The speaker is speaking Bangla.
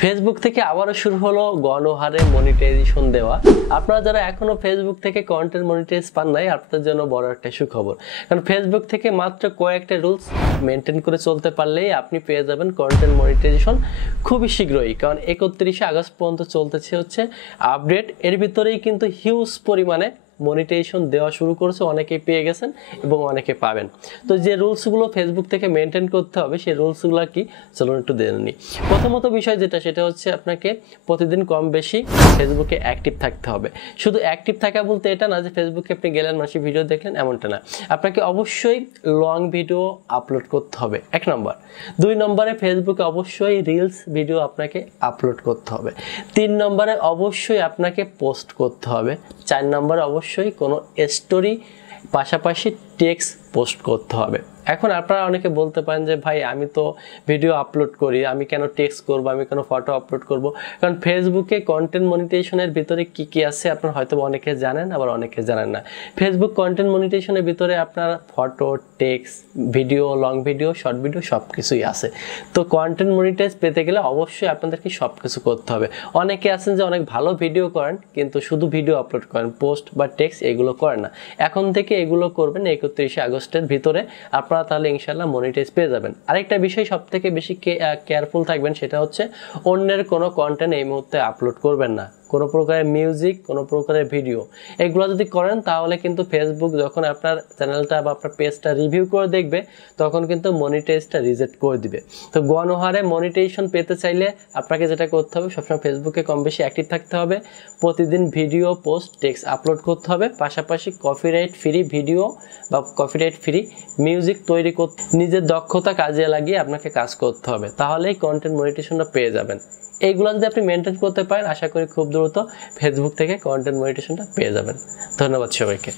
ফেসবুক থেকে আবারও শুরু হলো গণহারে মনিটাইজেশন দেওয়া। আপনারা যারা এখনো ফেসবুক থেকে কন্টেন্ট মনিটাইজ পান নাই, আপনাদের জন্য বড় একটা সুখবর। কারণ ফেসবুক থেকে মাত্র কয়েকটা রুলস মেনটেন করে চলতে পারলেই আপনি পেয়ে যাবেন কন্টেন্ট মনিটাইজেশন খুবই শীঘ্রই। কারণ 31 আগস্ট পর্যন্ত চলতেছে হচ্ছে আপডেট। এর ভিতরেই কিন্তু হিউজ পরিমাণে মনিটাইজেশন দেওয়া শুরু করেছে, অনেকেই পেয়ে গেছেন এবং অনেকে পাবেন। তো যে রুলসগুলো ফেসবুক থেকে মেনটেন করতে হবে সেই রুলসগুলো কি, চলুন একটু দেখে নিই। প্রথমত বিষয় সেটা হচ্ছে আপনাকে প্রতিদিন কম বেশি ফেসবুকে অ্যাক্টিভ থাকতে হবে। শুধু অ্যাক্টিভ থাকা বলতে এটা না যে ফেসবুকে আপনি গেলেন মাসে ভিডিও দেখলেন, এমনটা না। আপনাকে অবশ্যই লং ভিডিও আপলোড করতে হবে, 1 নম্বর। 2 নম্বরে ফেসবুকে অবশ্যই রিলস ভিডিও আপনাকে আপলোড করতে হবে। 3 নম্বরে অবশ্যই আপনাকে পোস্ট করতে হবে। 4 নম্বরে অবশ্যই কোনো স্টোরি পাশাপাশি টেক্সট পোস্ট করতে হবে। এখন আপনারা অনেকে বলতে পারেন যে ভাই আমি তো ভিডিও আপলোড করি, আমি কেন টেক্সট করব, আমি কেন ফটো আপলোড করব? কারণ ফেসবুকে কন্টেন্ট মনিটাইজেশনের ভিতরে কি কি আছে আপনারা হয়তো অনেকে জানেন, আবার অনেকে জানেন না। ফেসবুক কন্টেন্ট মনিটাইজেশনের ভিতরে আপনার photo, text, video, long video, short video সব কিছুই আছে। তো কন্টেন্ট মনিটাইজ পেতে গেলে অবশ্যই আপনাদেরকে সব কিছু করতে হবে। অনেকে আছেন যে অনেক ভালো ভিডিও করেন কিন্তু শুধু ভিডিও আপলোড করেন, পোস্ট বা টেক্সট এগুলো করেন না। এখন থেকে এগুলো করবেন 31 আগস্টের ভিতরে, আপনারা তাহলে ইনশাআল্লাহ মনিটাইজ পেয়ে যাবেন। আরেকটা বিষয় সবথেকে বেশি কেয়ারফুল থাকবেন, সেটা হচ্ছে অন্যের কোনো কন্টেন্ট এই মুহূর্তে আপলোড করবেন না। কোনো প্রকারের মিউজিক, কোনো প্রকারের ভিডিও এগুলো যদি করেন তাহলে কিন্তু ফেসবুক যখন আপনার চ্যানেলটা বা আপনার পেজটা রিভিউ করে দেখবে তখন কিন্তু মনিটাইজটা রিজেক্ট করে দিবে। তো গণহারে মনিটাইজেশন পেতে চাইলে আপনাকে যেটা করতে হবে, সবসময় ফেসবুকে কম বেশি অ্যাক্টিভ থাকতে হবে, প্রতিদিন ভিডিও, পোস্ট, টেক্সট আপলোড করতে হবে, পাশাপাশি কপিরাইট ফ্রি ভিডিও বা কপিরাইট ফ্রি মিউজিক তৈরি করতে নিজের দক্ষতা কাজে লাগিয়ে আপনাকে কাজ করতে হবে। তাহলেই কন্টেন্ট মনিটাইজেশনটা পেয়ে যাবেন। এইগুলো যদি আপনি মেনটেন করতে পারেন, আশা করি খুব দ্রুত ফেসবুক থেকে কন্টেন্ট মনিটাইজেশনটা পেয়ে যাবেন। ধন্যবাদ সবাইকে।